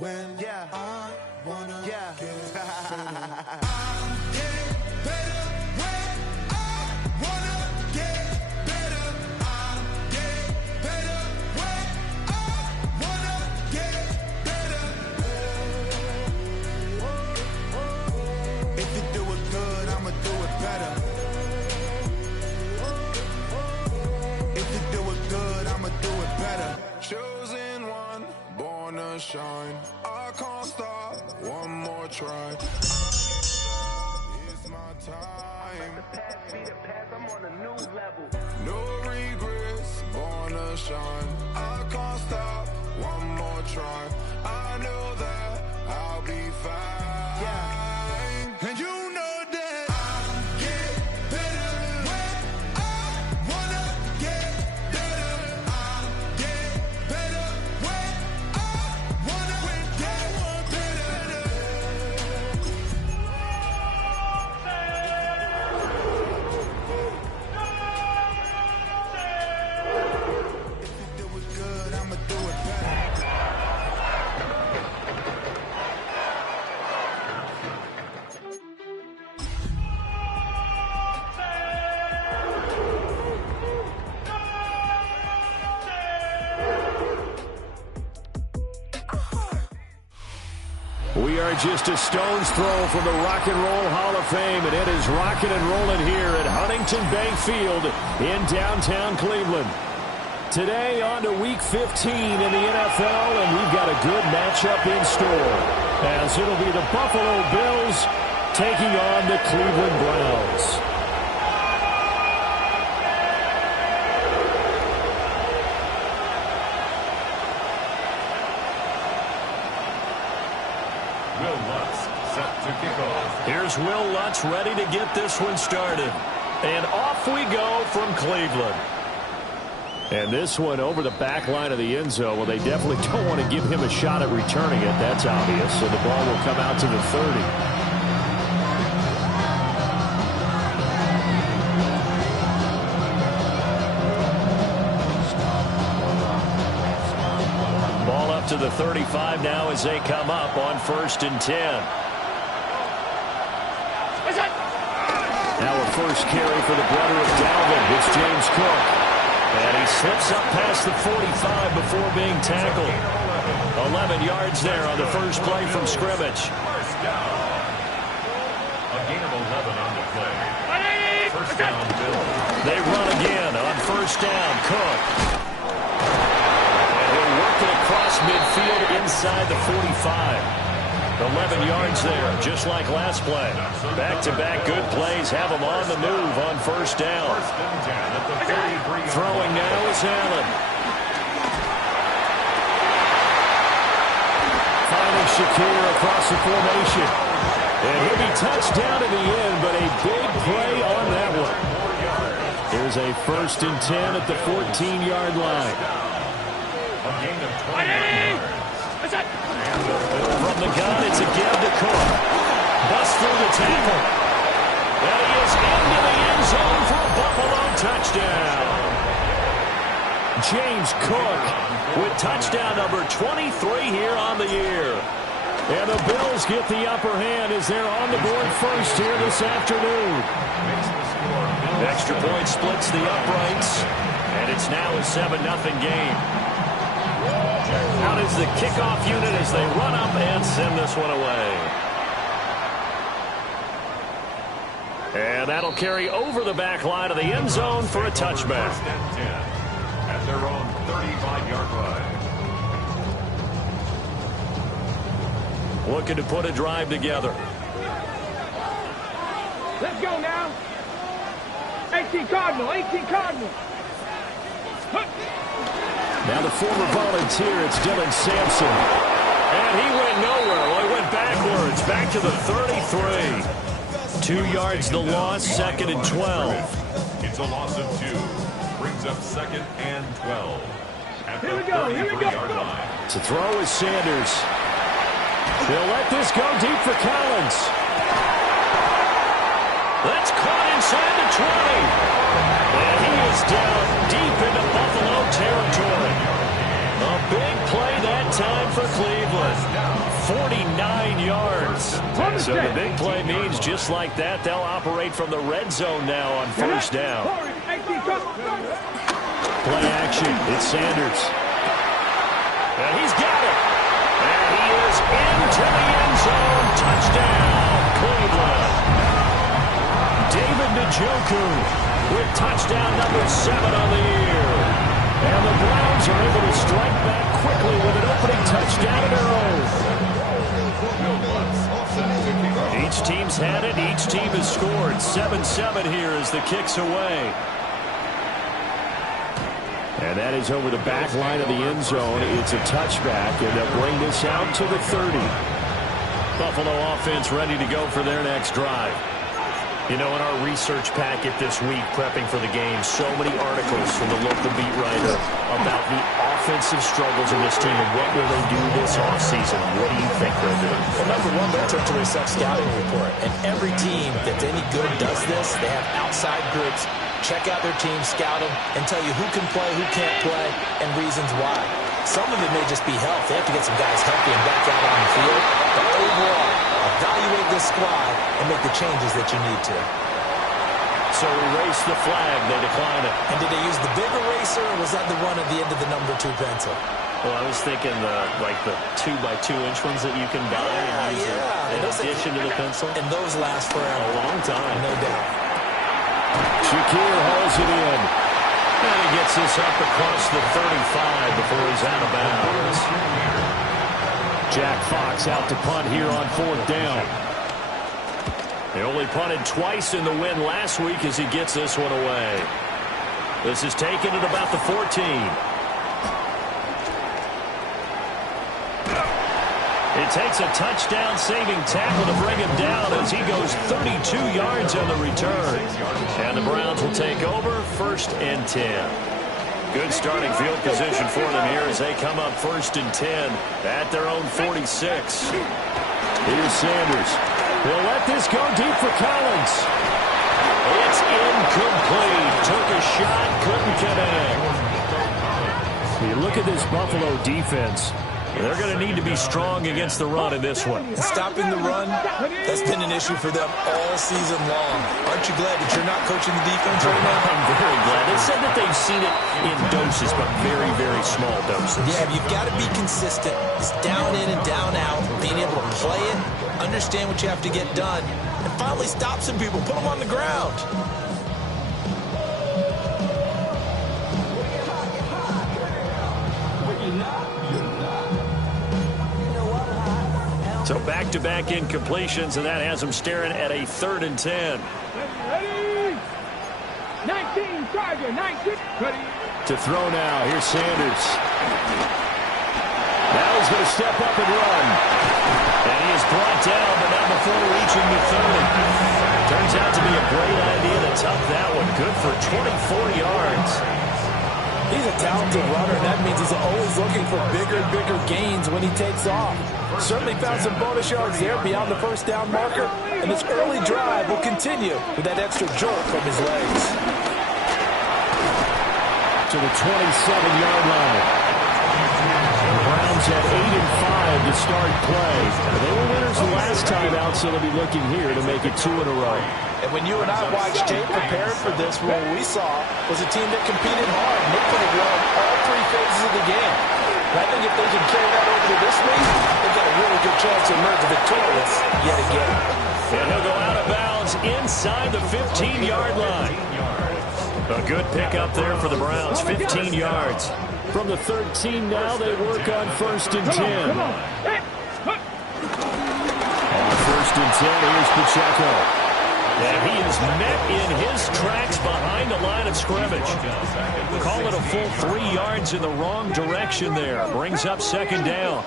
when yeah. I wanna yeah. get better. I'm getting better when I wanna get better. I'm getting better when I wanna get better. If you do it good, I'ma do it better. If you do it good, I'ma do it better. Chosen one, born to shine. I can't stop, one more try. It's my time. I'm on a new level. No regrets, born to shine. I can't stop, one more try. I know that I'll be fine. Yeah. And you know that I'm getting better when I wanna get better. I'm getting better when I wanna get better. If you do it good, I'ma do it better. We are just a stone's throw from the Rock and Roll Hall of Fame, and it is rocking and rolling here at Huntington Bank Field in downtown Cleveland. Today on to Week 15 in the NFL, and we've got a good matchup in store, as it'll be the Buffalo Bills taking on the Cleveland Browns. Will Lutz set to kick off. Here's Will Lutz ready to get this one started. And off we go from Cleveland. And this one over the back line of the end zone. Well, they definitely don't want to give him a shot at returning it. That's obvious. So the ball will come out to the 30. Ball up to the 35 now as they come up on 1st and 10. Now a first carry for the brother of Dalvin. It's James Cook. And he slips up past the 45 before being tackled. 11 yards there on the first play from scrimmage. First down. A gain of 11 on the play. First down, Bill. They run again on first down. Cook. And he'll work it across midfield inside the 45. 11 yards there, just like last play. Back-to-back good plays have him on the move on first down. First and 10 at the 33. Throwing now is Allen. Finding Shakir across the formation. And he'll be touched down in the end, but a big play on that one. Here's a 1st and 10 at the 14-yard line. A gain of 29 yards. From the gun, it's a give to Cook. Bust through the tackle. And he is into the end zone for a Buffalo touchdown. James Cook with touchdown number 23 here on the year. And the Bills get the upper hand as they're on the board first here this afternoon. Extra point splits the uprights. And it's now a 7-0 game. Out is the kickoff unit as they run up and send this one away. And that'll carry over the back line of the end zone for a touchback. First and 10 at their own 35-yard line. Looking to put a drive together. Let's go now. 18 Cardinal, 18 Cardinal. Now the former Volunteer, it's Dylan Sampson. And he went nowhere. Well, he went backwards, back to the 33. 2 yards the loss, 2nd and 12. It's a loss of 2. Brings up 2nd and 12. At the 33-yard line. To throw is Sanders. They'll let this go deep for Collins. That's caught inside the 20. And he is down deep into Buffalo territory. A big play that time for Cleveland. 49 yards. So the big play means just like that, they'll operate from the red zone now on first down. Play action. It's Sanders. And he's got it. And he is into the end zone. Touchdown, Cleveland. David Njoku with touchdown number 7 on the year. And the Browns are able to strike back quickly with an opening touchdown of their own. Each team's had it. Each team has scored. 7-7 here as the kick's away. And that is over the back line of the end zone. It's a touchback, and they'll bring this out to the 30. Buffalo offense ready to go for their next drive. You know, in our research packet this week, prepping for the game, so many articles from the local beat writer about the offensive struggles of this team and what will they do this offseason. What do you think they'll do? Well, number one, they'll turn to a self-scouting report. And every team that's any good does this. They have outside groups, check out their team, scout them, and tell you who can play, who can't play, and reasons why. Some of it may just be health. They have to get some guys healthy and back out on the field. But overall, evaluate this squad and make the changes that you need to. So erase the flag. They decline it. And did they use the big eraser, or was that the one at the end of the number 2 pencil? Well, I was thinking the 2x2-inch ones that you can buy and use in addition to the pencil. And those last forever. A long time. No doubt. Shakir hauls it in. And he gets this up across the 35 before he's out of bounds. Jack Fox out to punt here on 4th down. He only punted twice in the win last week as he gets this one away. This is taken at about the 14. It takes a touchdown-saving tackle to bring him down as he goes 32 yards on the return. And the Browns will take over 1st and 10. Good starting field position for them here as they come up 1st and 10 at their own 46. Here's Sanders. He'll let this go deep for Collins. It's incomplete. Took a shot, couldn't connect. You look at this Buffalo defense. They're going to need to be strong against the run in this one. Stopping the run, that's been an issue for them all season long. Aren't you glad that you're not coaching the defense right now? I'm very glad. They said that they've seen it in doses, but very, very small doses. Yeah, you've got to be consistent. It's down in and down out, being able to play it, understand what you have to get done, and finally stop some people, put them on the ground. So back-to-back incompletions, and that has them staring at a 3rd and 10. Ready? 19, Charger, 19. Ready? To throw now, here's Sanders. Now he's going to step up and run. And he is brought down, but not before reaching the 30. Turns out to be a great idea to tuck that one. Good for 24 yards. He's a talented runner, and that means he's always looking for bigger and bigger gains when he takes off. Certainly found some bonus yards there beyond the 1st down marker, and this early drive will continue with that extra jolt from his legs. To the 27-yard line. The Browns had 8-5 to start play. They were winners the last time out, so they'll be looking here to make it 2 in a row. And when you and I watched tape prepared for this, what we saw was a team that competed hard, and they could have won all 3 phases of the game. And I think if they can carry that over to this week, they've got a really good chance to emerge victorious yet again. And he'll go out of bounds inside the 15-yard line. A good pickup there for the Browns, 15 yards. From the 13 now, they work on 1st and 10. On 1st and 10, here's Pacheco. And he is met in his tracks behind the line of scrimmage. Call it a full 3 yards in the wrong direction there. Brings up 2nd down.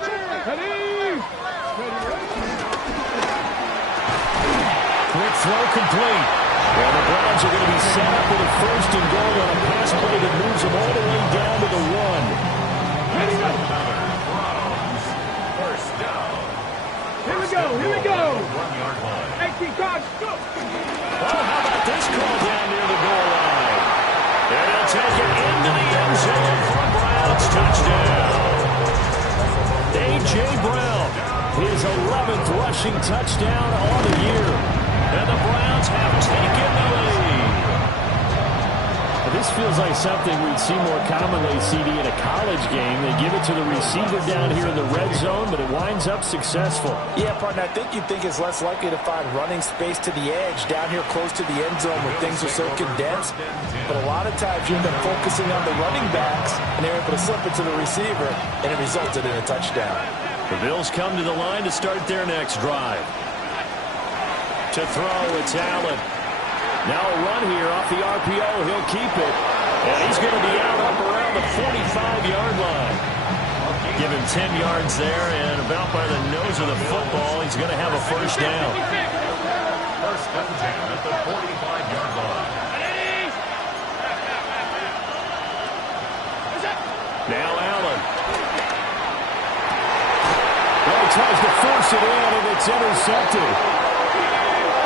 Quick throw complete. Well, the Browns are going to be set up with a 1st and goal on a pass play that moves them all the way down to the 1. Here we go, here we go. 18 cards, go. Oh, how about this call down near the goal line? And he'll take it into the end zone for a Browns touchdown. A.J. Brown, his 8th rushing touchdown on the year. And the Browns have taken the lead. This feels like something we'd see more commonly, CD, in a college game. They give it to the receiver down here in the red zone, but it winds up successful. Yeah, partner, I think you'd think it's less likely to find running space to the edge down here close to the end zone where things are so condensed. But a lot of times you end up focusing on the running backs, and they're able to slip it to the receiver, and it resulted in a touchdown. The Bills come to the line to start their next drive. To throw, it's Allen. Now a run here off the RPO. He'll keep it. And he's going to be out up around the 45-yard line. Give him 10 yards there, and about by the nose of the football, he's going to have a first down. First and 10 at the 45-yard line. Now Allen. Well, he tries to force it in, and it's intercepted.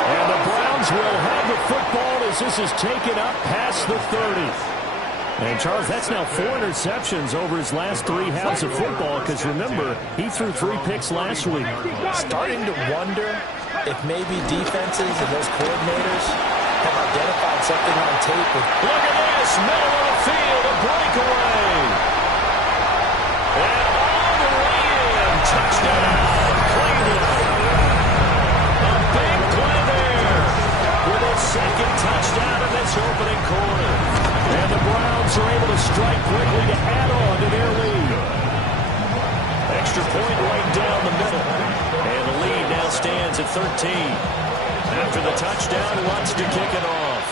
And the Browns will have the football as this is taken up past the 30. And, Charles, that's now 4 interceptions over his last 3 halves of football because, remember, he threw 3 picks last week. Starting to wonder if maybe defenses and those coordinators have identified something on tape. Look at this, middle of the field, a breakaway. And all the way in, touchdown, Cleveland. A big play there with his second touchdown in this opening quarter. And the Browns are able to strike quickly to add on to their lead. Extra point right down the middle. And the lead now stands at 13. After the touchdown, wants to kick it off.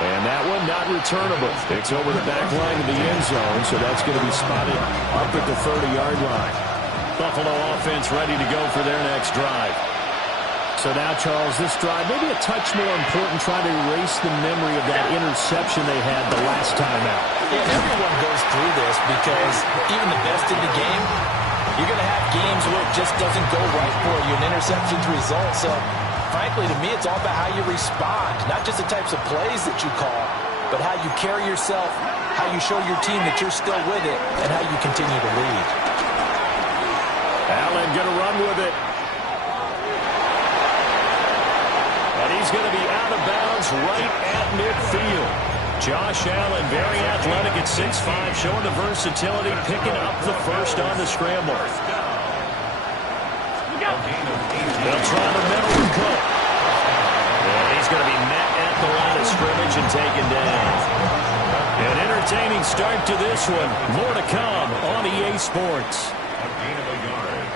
And that one not returnable. It's over the back line of the end zone, so that's going to be spotted up at the 30-yard line. Buffalo offense ready to go for their next drive. So now, Charles, this drive, maybe a touch more important, trying to erase the memory of that interception they had the last time out. Yeah, everyone goes through this because even the best in the game, you're going to have games where it just doesn't go right for you, an interception's result. So, frankly, to me, it's all about how you respond, not just the types of plays that you call, but how you carry yourself, how you show your team that you're still with it, and how you continue to lead. Allen going to run with it. And he's going to be out of bounds right at midfield. Josh Allen, very athletic at 6'5", showing the versatility, picking up the first on the scramble. They'll try the middle with Cook. And he's going to be met at the line of scrimmage and taken down. An entertaining start to this one. More to come on EA Sports. A gain of a yard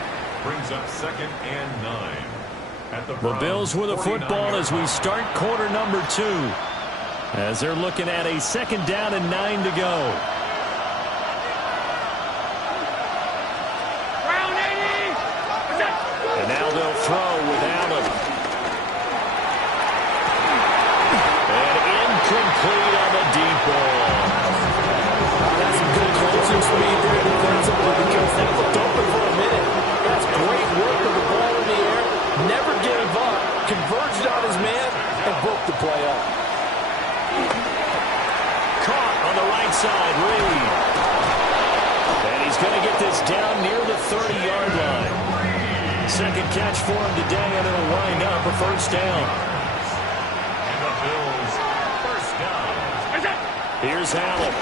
brings up 2nd and 9. The Bills with the football as we start quarter number 2. As they're looking at a 2nd down and 9 to go. And now they'll throw with Allen. And incomplete on the deep ball. That's some good closing speed there defensively because that looked open for a minute. That's great work with the ball in the air. Never gave up. Converged on his man and broke the play up. Caught on the right side, Reed. And he's going to get this down near the 30-yard line. Second catch for him today, and it'll wind up a first down. And the Bills, first down. Here's Allen.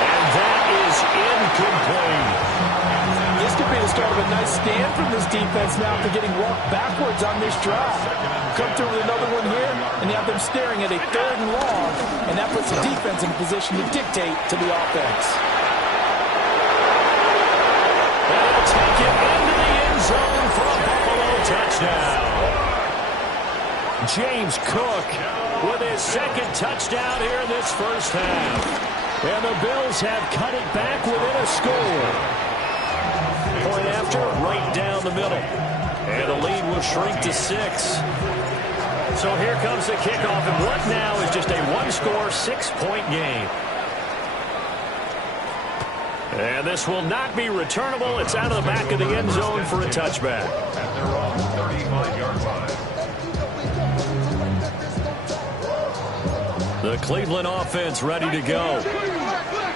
And that is incomplete. This could be the start of a nice stand from this defense now after getting walked backwards on this drive. Come through with another one here, and you have them staring at a 3rd and long, and that puts the defense in a position to dictate to the offense. And he'll take it into the end zone for a Buffalo touchdown. James Cook with his 2nd touchdown here in this first half. And the Bills have cut it back within a score. Point after, right down the middle. And the lead will shrink to 6. So here comes the kickoff, and what now is just a one-score, 6-point game. And this will not be returnable. It's out of the back of the end zone for a touchback. At their own 35-yard line. The Cleveland offense ready to go.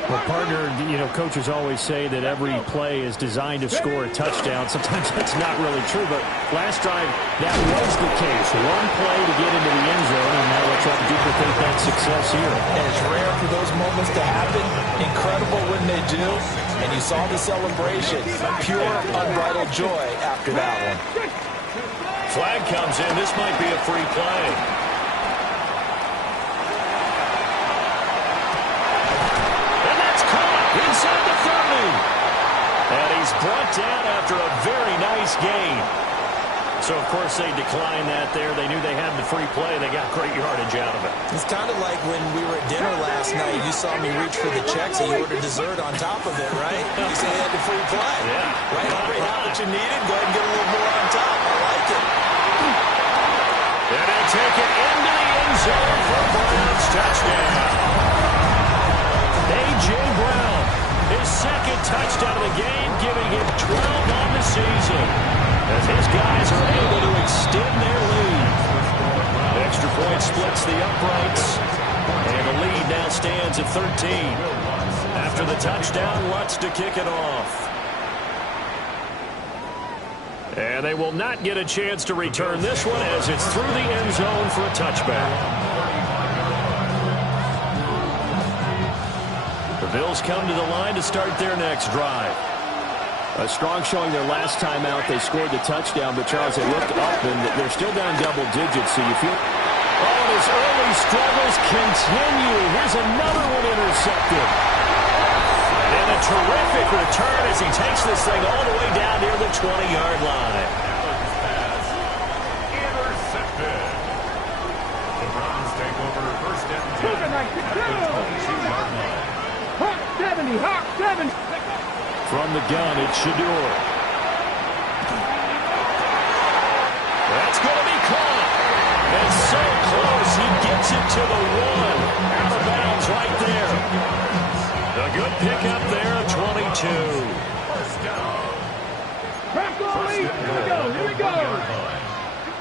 Well, partner, you know, coaches always say that every play is designed to score a touchdown. Sometimes that's not really true, but last drive, that was the case. One play to get into the end zone, and now we'll try to duplicate that success here. And it's rare for those moments to happen. Incredible when they do. And you saw the celebration. Pure, unbridled joy after that one. Flag comes in. This might be a free play. Inside the 30. And he's brought down after a very nice gain. So, of course, they declined that there. They knew they had the free play. They got great yardage out of it. It's kind of like when we were at dinner last night. You saw me reach for the checks and you ordered dessert on top of it, right? You said you had the free play. Yeah. Right? Already have what you needed. Go ahead and get a little more on top. I like it. And they'll take it into the end zone for a Browns touchdown. A.J. Brown, his second touchdown of the game, giving him 12 on the season, as his guys are able to extend their lead. Extra point splits the uprights, and the lead now stands at 13. After the touchdown, Lutz to kick it off. And they will not get a chance to return this one as it's through the end zone for a touchback. The Bills come to the line to start their next drive. A strong showing their last time out. They scored the touchdown, but Charles, they looked up and they're still down double digits, so you feel... Oh, and his early struggles continue. Here's another one intercepted. And a terrific return as he takes this thing all the way down near the 20-yard line. Intercepted. The Browns take over first and 10 at the 22-yard line. Hawk 70, Hawk 70. From the gun, it's Shador. That's going to be caught. And so close, he gets it to the one. Out of bounds right there. A good pickup there, 22. First down. Crack all lead. Here we go, here we go.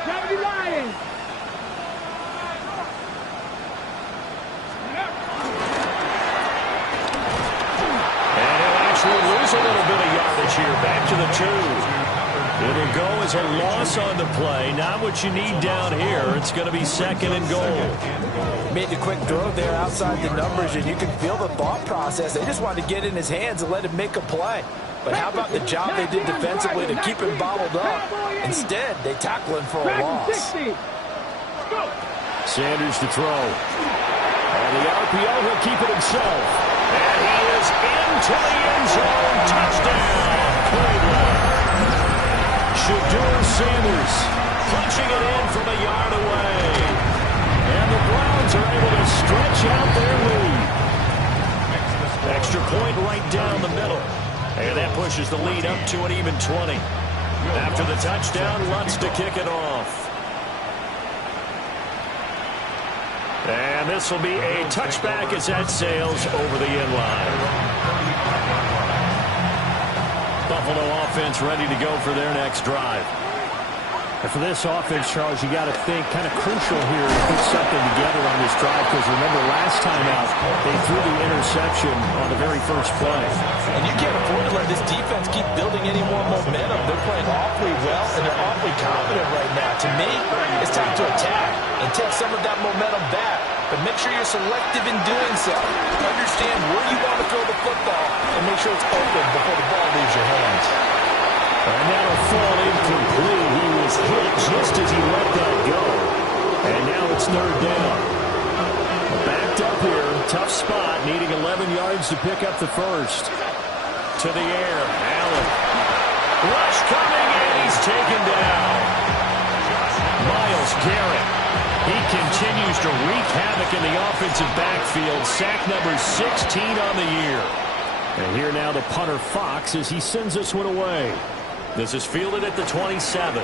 70 Lions. And he'll actually lose a little bit of yardage here. Back to the 2. It'll go as a loss on the play. Not what you need down here. It's going to be second and goal. Made the quick throw there outside the numbers, and you can feel the thought process. They just wanted to get in his hands and let him make a play. But how about the job they did defensively to keep him bobbled up? Instead, they tackle him for a loss. Sanders to throw. And the RPO, he'll keep it himself. And he is into the end zone. Touchdown, Cleveland. Shador Sanders punching it in from a yard away. And the Browns are able to stretch out their lead. Extra point right down the middle. And that pushes the lead up to an even 20. After the touchdown, Lutz to kick it off. And this will be a touchback as that sails over the end line. Buffalo offense ready to go for their next drive. And for this offense, Charles, you got to think kind of crucial here to put something together on this drive, because remember last time out, they threw the interception on the very first play. And you can't afford to let this defense keep building any more momentum. They're playing awfully well, and they're awfully confident right now. To me, it's time to attack and take some of that momentum back. But make sure you're selective in doing so. Understand where you want to throw the football and make sure it's open before the ball leaves your hands. And that'll fall incomplete. He was hit just as he let that go. And now it's third down. Backed up here. Tough spot. Needing 11 yards to pick up the first. To the air. Allen. Rush coming, and he's taken down. Myles Garrett. He continues to wreak havoc in the offensive backfield. Sack number 16 on the year. And here now the punter Fox as he sends this one away. This is fielded at the 27.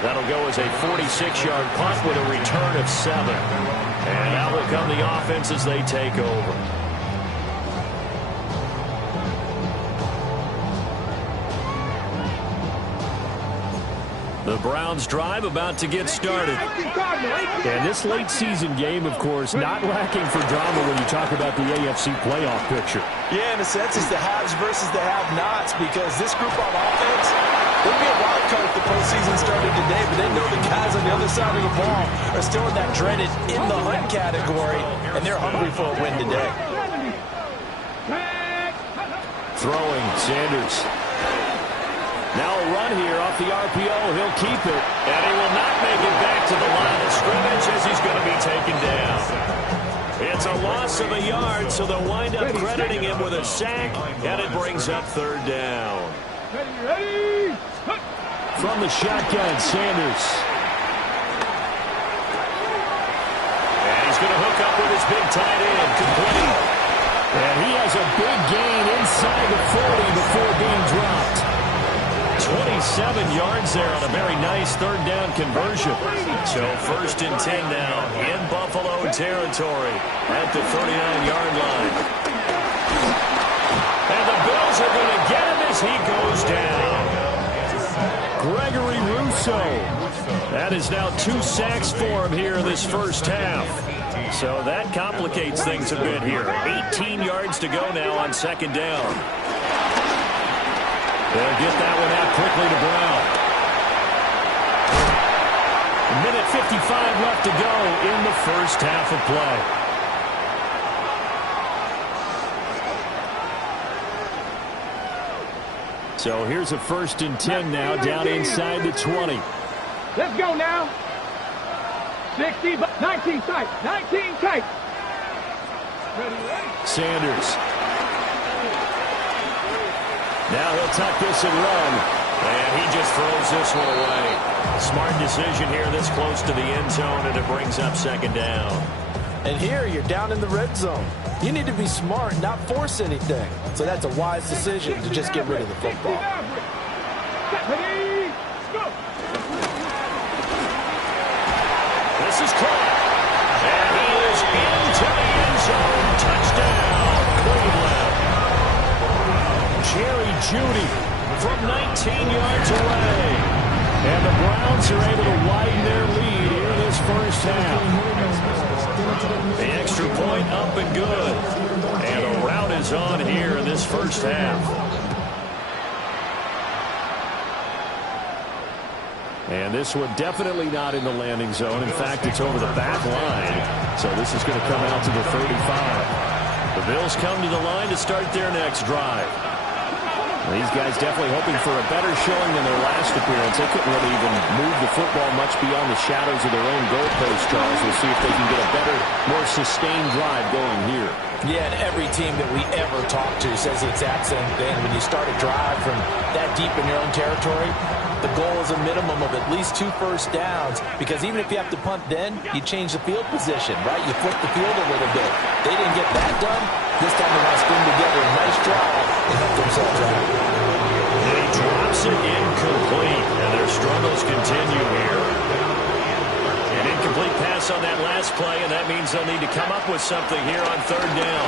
That'll go as a 46-yard punt with a return of 7. And out will come the offense as they take over. The Browns drive about to get started. And this late season game, of course, not lacking for drama when you talk about the AFC playoff picture. Yeah, in a sense, it's the haves versus the have-nots, because this group on offense, they'll be a wild card if the postseason started today, but they know the guys on the other side of the ball are still in that dreaded in the hunt category, and they're hungry for a win today. Throwing, Sanders. Now a run here off the RPO. He'll keep it, and he will not make it back to the line of scrimmage as he's going to be taken down. It's a loss of a yard, so they'll wind up crediting him with a sack, and it brings up third down. From the shotgun, Sanders. And he's going to hook up with his big tight end, complete. And he has a big gain inside the 40 before being dropped. 27 yards there on a very nice third down conversion. So 1st and 10 now in Buffalo territory at the 39-yard line. And the Bills are going to get him as he goes down. Gregory Rousseau. That is now 2 sacks for him here in this first half. So that complicates things a bit here. 18 yards to go now on 2nd down. They'll get that one out quickly to Brown. A minute 55 left to go in the first half of play. So here's a 1st and 10 now down inside the 20. Let's go now. 60, 19 tight. 19 tight. Sanders. Now he'll tuck this and run. And he just throws this one away. Smart decision here this close to the end zone, and it brings up 2nd down. And here you're down in the red zone. You need to be smart, not force anything. So that's a wise decision to just get rid of the football. This is caught. And he is into the end zone. Touchdown, Cleveland. Jerry Jeudy from 19 yards away. And the Browns are able to widen their lead here in this first half. The extra point up and good. And a rout is on here in this first half. And this one definitely not in the landing zone. In fact, it's over the back line. So this is going to come out to the 35. The Bills come to the line to start their next drive. These guys definitely hoping for a better showing than their last appearance. They couldn't really even move the football much beyond the shadows of their own goalpost, Charles. We'll see if they can get a better, more sustained drive going here. Yeah, and every team that we ever talk to says the exact same thing. When you start a drive from that deep in your own territory, the goal is a minimum of at least 2 first downs, because even if you have to punt then, you change the field position, right? You flip the field a little bit. They didn't get that done. This time they want to string together a nice drive and help themselves out. And he drops it incomplete, and their struggles continue here. An incomplete pass on that last play, and that means they'll need to come up with something here on 3rd down.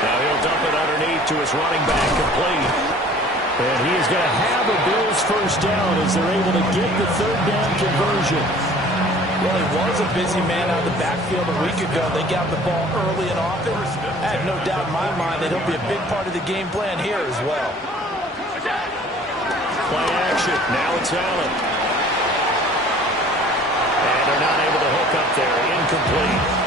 Now he'll dump it underneath to his running back, complete. And he is going to have a Bills first down as they're able to get the 3rd down conversion. Well, he was a busy man out of the backfield a week ago. They got the ball early and often. I have no doubt in my mind that he'll be a big part of the game plan here as well. Play action. Now it's Allen. And they're not able to hook up there. Incomplete.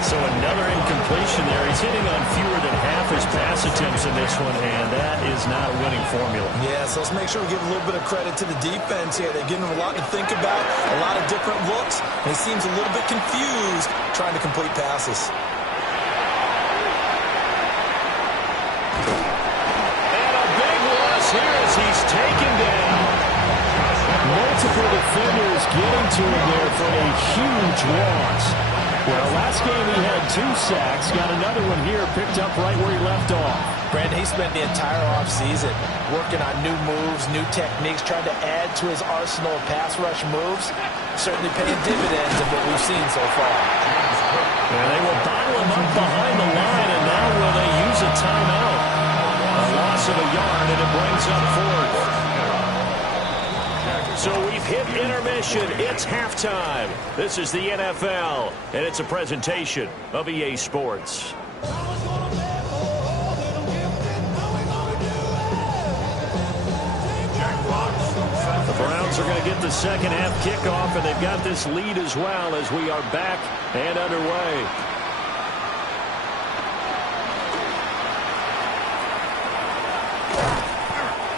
So another incompletion there. He's hitting on fewer than half his pass attempts in this one, and that is not a winning formula. Yeah, so let's make sure we give a little bit of credit to the defense here. They're giving him a lot to think about, a lot of different looks, and he seems a little bit confused trying to complete passes. And a big loss here as he's taken down. Multiple defenders getting to him there for a huge loss. Well, last game he had 2 sacks. Got another one here, picked up right where he left off. Brandon, he spent the entire offseason working on new moves, new techniques, trying to add to his arsenal of pass rush moves. Certainly paying dividends of what we've seen so far. And they will bottle him up behind the line, and now will they use a timeout? A loss of a yard, and it brings up 4th. So we've hit intermission. It's halftime. This is the NFL, and it's a presentation of EA Sports. The Browns are going to get the second half kickoff, and they've got this lead as well as we are back and underway.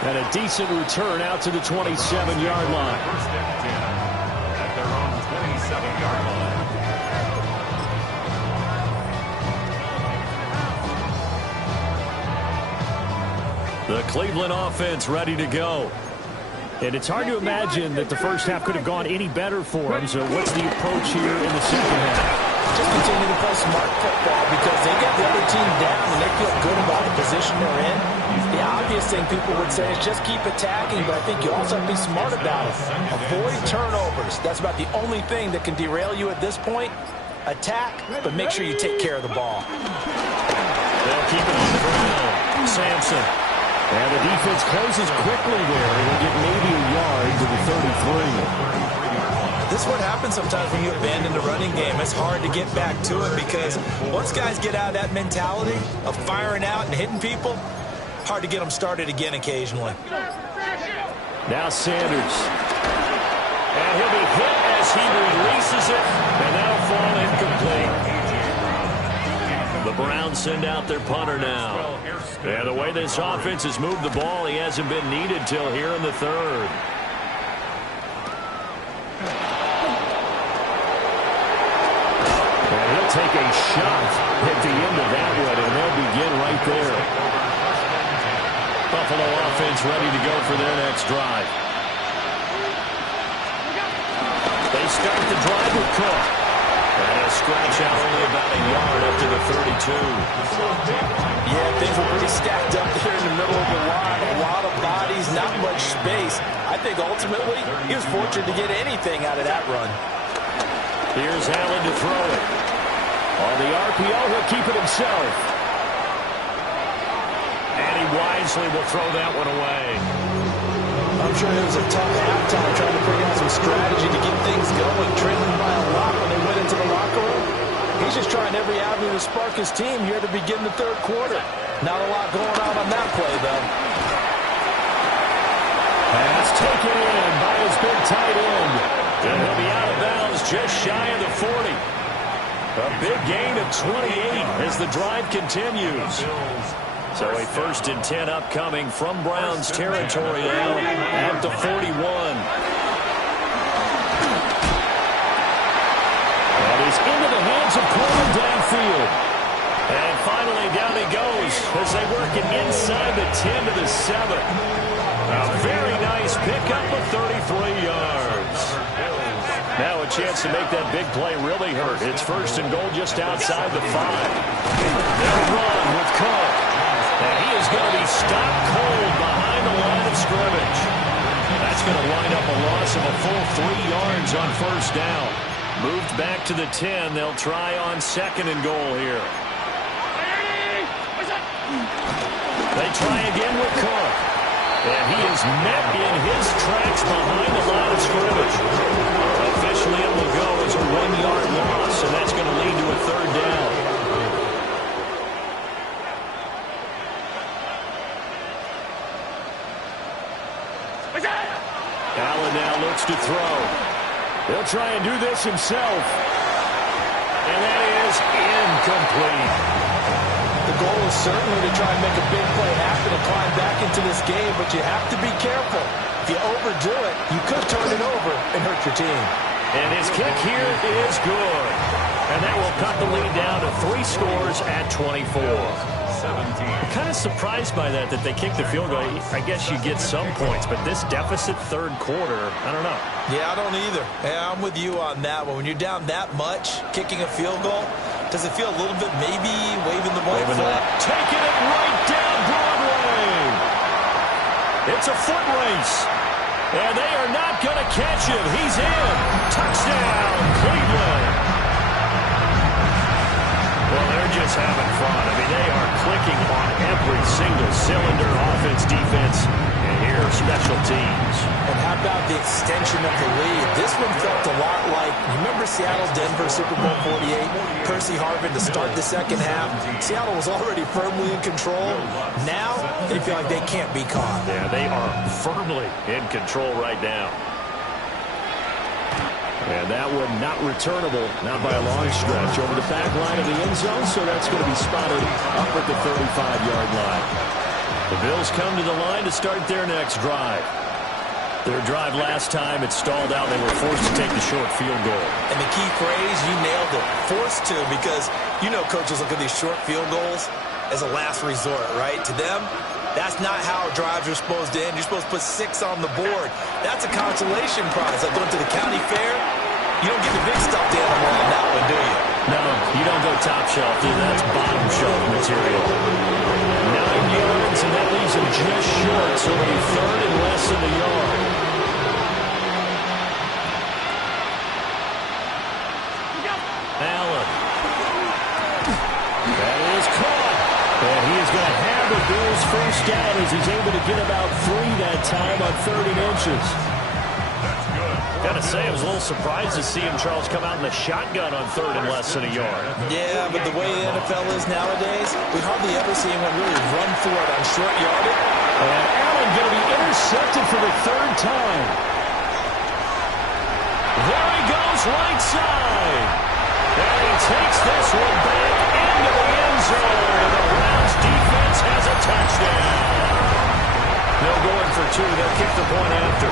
And a decent return out to the 27-yard line. First and 10 at their own 27-yard line. The Cleveland offense ready to go. And it's hard to imagine that the first half could have gone any better for them. So what's the approach here in the second half? Just continue to play smart football because they got the other team down and they feel good about the position they're in. The obvious thing people would say is just keep attacking, but I think you also have to be smart about it. Avoid turnovers. That's about the only thing that can derail you at this point. Attack, but make sure you take care of the ball. They'll keep it on the ground. Sampson. And the defense closes quickly there. It'll get maybe a yard to the 33. This is what happens sometimes when you abandon the running game. It's hard to get back to it because once guys get out of that mentality of firing out and hitting people, hard to get them started again occasionally. Now Sanders. And he'll be hit as he releases it, and that'll fall incomplete. The Browns send out their punter now. And the way this offense has moved the ball, he hasn't been needed till here in the third. And he'll take a shot at the end of that one, and they'll begin right there. Buffalo offense ready to go for their next drive. They start the drive with Cook. And a scratch out only about a yard up to the 32. Yeah, things were pretty stacked up there in the middle of the line. A lot of bodies, not much space. I think ultimately he was fortunate to get anything out of that run. Here's Allen to throw it. On the RPO, he'll keep it himself. And he wisely will throw that one away. I'm sure it was a tough halftime trying to figure out some strategy to get things going, trailing by a lot when they went into the locker room. He's just trying every avenue to spark his team here to begin the third quarter. Not a lot going on that play, though. Pass taken in by his big tight end. And he'll be out of bounds just shy of the 40. A big gain of 28 as the drive continues. So a 1st and 10 upcoming from Browns territory now at the 41. And he's into the hands of Coleman downfield. And finally down he goes as they work it inside the 10 to the 7. A very nice pickup of 33 yards. Now a chance to make that big play really hurt. It's 1st and goal just outside the 5. They'll run with Cook. And he is going to be stopped cold behind the line of scrimmage. That's going to wind up a loss of a full 3 yards on 1st down. Moved back to the 10. They'll try on 2nd and goal here. They try again with Cook. And he is met in his tracks behind the line of scrimmage. Officially it will go as a 1-yard loss, and that's going to lead to a 3rd down. Allen now looks to throw. He'll try and do this himself. And that is incomplete. The goal is certainly to try and make a big play happen and climb back into this game, but you have to be careful. If you overdo it, you could turn it over and hurt your team. And his kick here is good. And that will cut the lead down to 3 scores at 24. I'm kind of surprised by that they kicked the field goal. I guess you get some points, but this deficit 3rd quarter, I don't know. Yeah, I don't either. Yeah, I'm with you on that one. When you're down that much, kicking a field goal, does it feel a little bit maybe waving the white flag? Taking it right down Broadway. It's a foot race. And they are not going to catch him. He's in. Touchdown, Cleveland. Well, they're just having fun. I mean, they are clicking on every single cylinder, offense, defense. And here's special teams. And how about the extension of the lead? This one felt a lot like, remember Seattle-Denver Super Bowl 48? Percy Harvin to start the second half. Seattle was already firmly in control. Now, they feel like they can't be caught. Yeah, they are firmly in control right now. And that one not returnable, not by a long stretch, over the back line of the end zone, so that's going to be spotted up at the 35-yard line. The Bills come to the line to start their next drive. Their drive last time, it stalled out. They were forced to take the short field goal. And the key phrase, you nailed it, forced to, because you know coaches look at these short field goals as a last resort, right? To them, that's not how drives are supposed to end. You're supposed to put 6 on the board. That's a consolation prize. Like going to the county fair, you don't get the big stuffed animal on that one, do you? No, you don't go top shelf, dude. That's bottom shelf material. 9 yards, and that leaves him just short, so it'll be third and less than a yard. Allen. That is caught. And he is going to have the Bills first down as he's able to get about 3 that time on 30 inches. Got to say, I was a little surprised to see him, Charles, come out in the shotgun on third and less than a yard. Yeah, but the way the NFL is nowadays, we hardly ever see anyone really run for it on short yardage. And Allen going to be intercepted for the third time. There he goes, right side. And he takes this one back into the end zone. The Browns defense has a touchdown. They'll go in for 2. They'll kick the point after.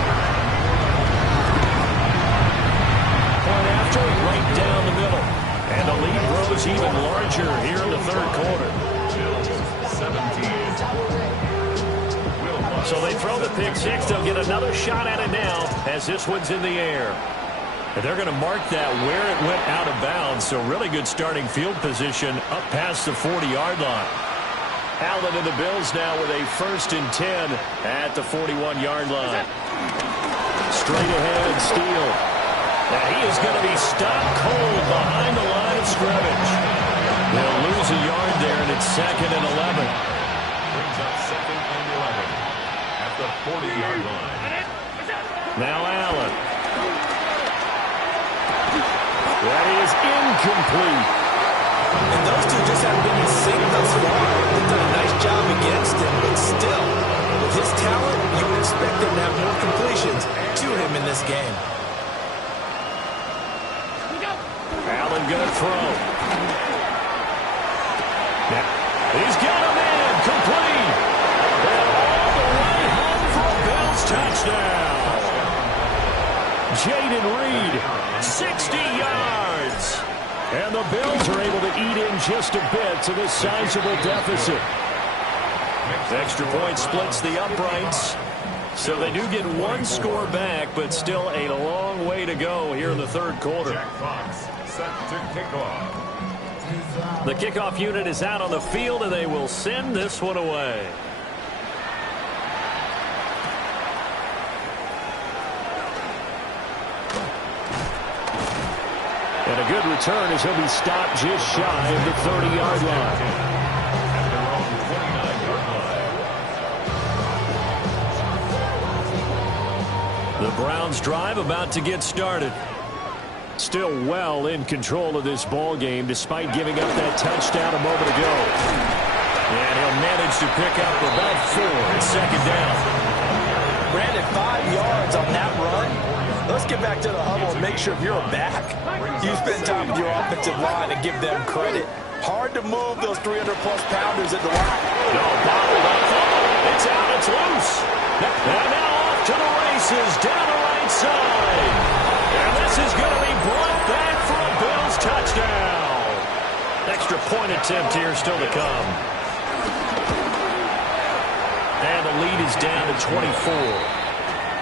Right down the middle. And the lead grows even larger here in the third quarter. So they throw the pick 6. They'll get another shot at it now as this one's in the air. And they're going to mark that where it went out of bounds. So really good starting field position up past the 40-yard line. Allen and the Bills now with a 1st and 10 at the 41-yard line. Straight ahead, Steele. Now he is going to be stopped cold behind the line of scrimmage. They'll lose a yard there, and it's 2nd and 11. Brings up 2nd and 11 at the 40-yard line. Now Allen. That is incomplete. And those two just haven't been in sync thus far. They've done a nice job against him, but still, with his talent, you would expect them to have more completions to him in this game. Allen going to throw. Now, he's got a man complete. And all the way home for a Bills touchdown. Jaden Reed, 60 yards. And the Bills are able to eat in just a bit to this sizable deficit. Extra point splits the uprights. So they do get 1 score back, but still a long way to go here in the third quarter. Jack Fox set to kickoff. The kickoff unit is out on the field, and they will send this one away. And a good return as he'll be stopped just shy of the 30-yard line. The Browns drive about to get started. Still well in control of this ball game despite giving up that touchdown a moment ago. And he'll manage to pick up about 4 at 2nd down. Brandon, 5 yards on that run. Let's get back to the huddle and make sure if you're a back, you spend time with your offensive line and give them credit. Hard to move those 300-plus pounders at the line. No, bottled up. It's out. It's loose. And now off to the races down the right side. And this is going to be brought back for a Bills touchdown. Extra point attempt here still to come. And the lead is down to 24.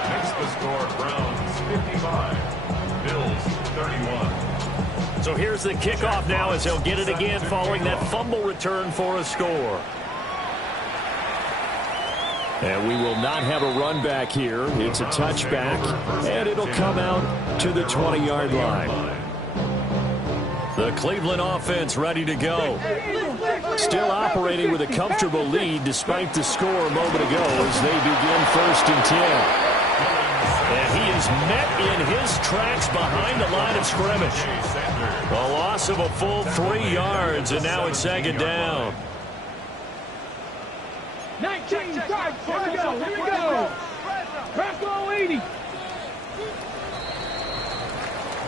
Next the score, Browns 55, Bills 31. So here's the kickoff now as they'll get it again following that fumble return for a score. And we will not have a run back here. It's a touchback, and it'll come out to the 20-yard line. The Cleveland offense ready to go. Still operating with a comfortable lead despite the score a moment ago as they begin 1st and 10. And he is met in his tracks behind the line of scrimmage. A loss of a full 3 yards, and now it's 2nd down. 19 yards. Here we go. Here we go. Bronco 80.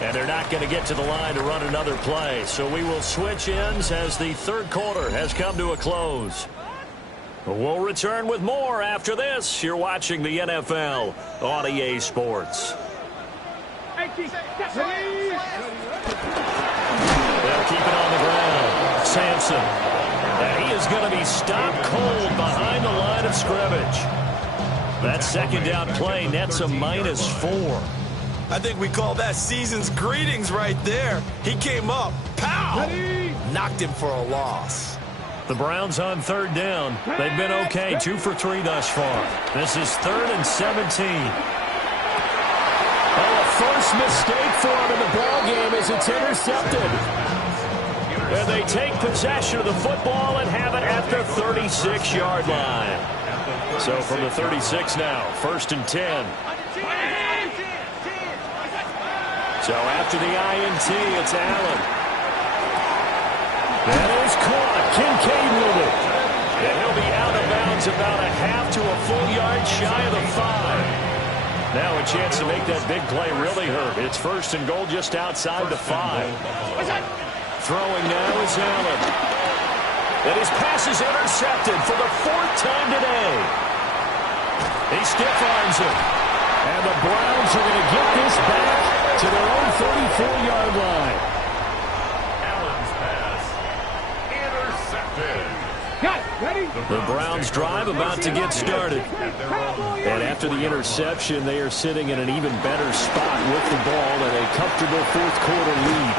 And they're not going to get to the line to run another play. So we will switch ends as the 3rd quarter has come to a close. We'll return with more after this. You're watching the NFL on EA Sports. They'll keep it on the ground. Sampson. And he is going to be stopped cold behind the line of scrimmage. That 2nd down play nets a -4. I think we call that season's greetings right there. He came up, pow! Knocked him for a loss. The Browns on 3rd down. They've been okay, 2 for 3 thus far. This is 3rd and 17. Oh, a first mistake for him in the ball game as it's intercepted. And they take possession of the football and have it at the 36-yard line. So from the 36 now, 1st and 10. So after the INT, it's Allen. That is caught. Kincaid with it. And he'll be out of bounds about a half to a full yard shy of the 5. Now a chance to make that big play really hurt. It's 1st and goal just outside the 5. Throwing now is Allen. And his pass is intercepted for the 4th time today. He stiff-arms it. And the Browns are going to get this back to their own 34-yard line. Allen's pass intercepted. The Browns drive about to get started. And after the interception, they are sitting in an even better spot with the ball and a comfortable 4th quarter lead.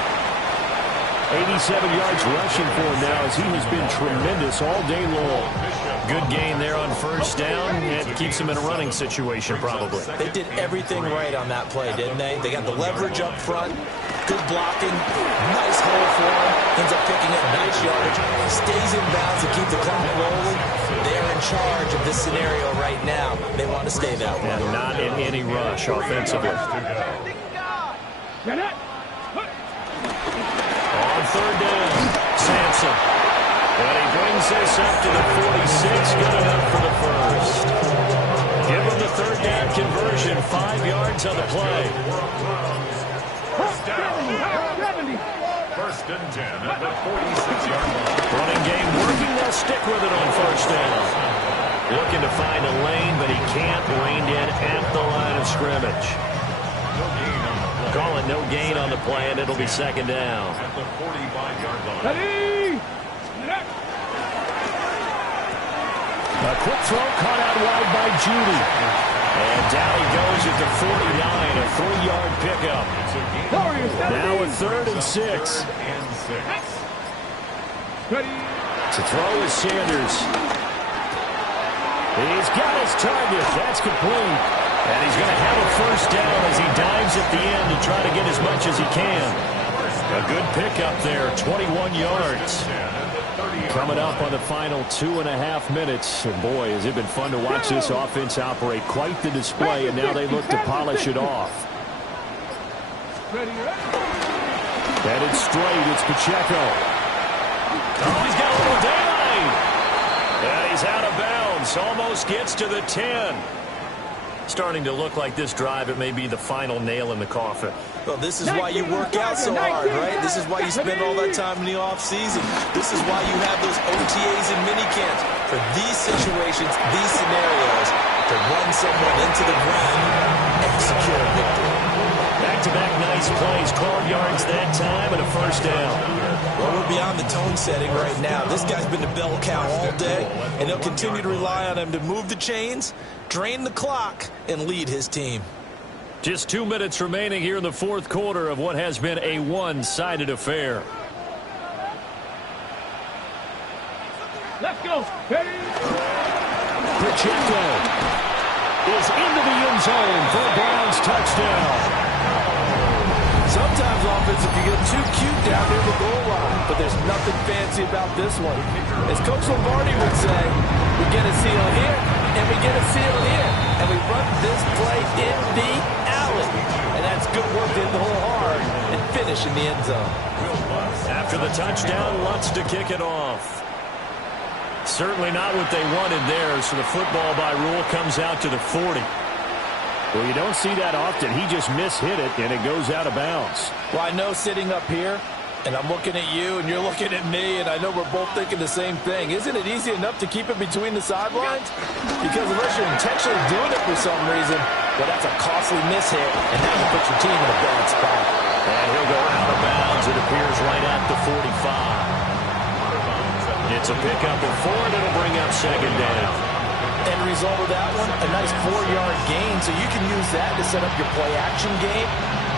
87 yards rushing for him now as he has been tremendous all day long. Good gain there on 1st down. It keeps him in a running situation probably. They did everything right on that play, didn't they? They got the leverage up front, good blocking, nice hole for him, ends up picking up nice yardage, stays in bounds to keep the clock rolling. They're in charge of this scenario right now. They want to stay that way. And not in any rush offensively. On 3rd down, Sampson. And he brings this up to the 46, good enough for the 1st. Give him the 3rd down conversion, 5 yards on the play. 1st down. 1st and 10 at the 46-yard line. Running game working, they'll stick with it on 1st down. Looking to find a lane, but he can't. Reined in at the line of scrimmage. Call it no gain on the play, and it'll be 2nd down. At the 45-yard line. A quick throw caught out wide by Judy. And down he goes at the 49, a 3-yard pickup. Now a 3rd and 6. To throw is Sanders. He's got his target. That's complete. And he's going to have a 1st down as he dives at the end to try to get as much as he can. A good pickup there, 21 yards. Coming up on the final 2.5 minutes. And boy, has it been fun to watch this offense operate. Quite the display, and now they look to polish it off. Headed straight, it's Pacheco. Oh, he's got a little daylight. And he's out of bounds. Almost gets to the 10. Starting to look like this drive, it may be the final nail in the coffin. Well, this is why you work out so hard, right? This is why you spend all that time in the offseason. This is why you have those OTAs and minicamps. For these situations, these scenarios, to run someone into the ground and secure a victory. Back-to-back nice plays, 12 yards that time and a 1st down. Well, we're beyond the tone setting right now. This guy's been the bell cow all day, and they'll continue to rely on him to move the chains, drain the clock, and lead his team. Just 2 minutes remaining here in the 4th quarter of what has been a one-sided affair. Let's go. Pacheco is into the end zone for a Browns touchdown. Sometimes offense, if you get too cute down near the goal line, but there's nothing fancy consistency about this one. As Coach Lombardi would say, we get a seal here, and we get a seal here, and we run this play in the alley. And that's good work to hit the hole hard and finish in the end zone. After the touchdown, Lutz to kick it off. Certainly not what they wanted there, so the football by rule comes out to the 40. Well, you don't see that often. He just mishit it, and it goes out of bounds. Well, I know sitting up here, and I'm looking at you, and you're looking at me, and I know we're both thinking the same thing. Isn't it easy enough to keep it between the sidelines? Because unless you're intentionally doing it for some reason, well, that's a costly mishit, and now you put your team in a bad spot. And he'll go out of bounds. It appears right at the 45. It's a pickup of 4, and it'll bring up second down. End result of that one, a nice 4-yard gain, so you can use that to set up your play-action game,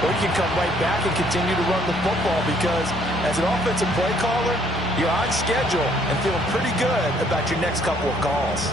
or you can come right back and continue to run the football because as an offensive play caller, you're on schedule and feeling pretty good about your next couple of calls.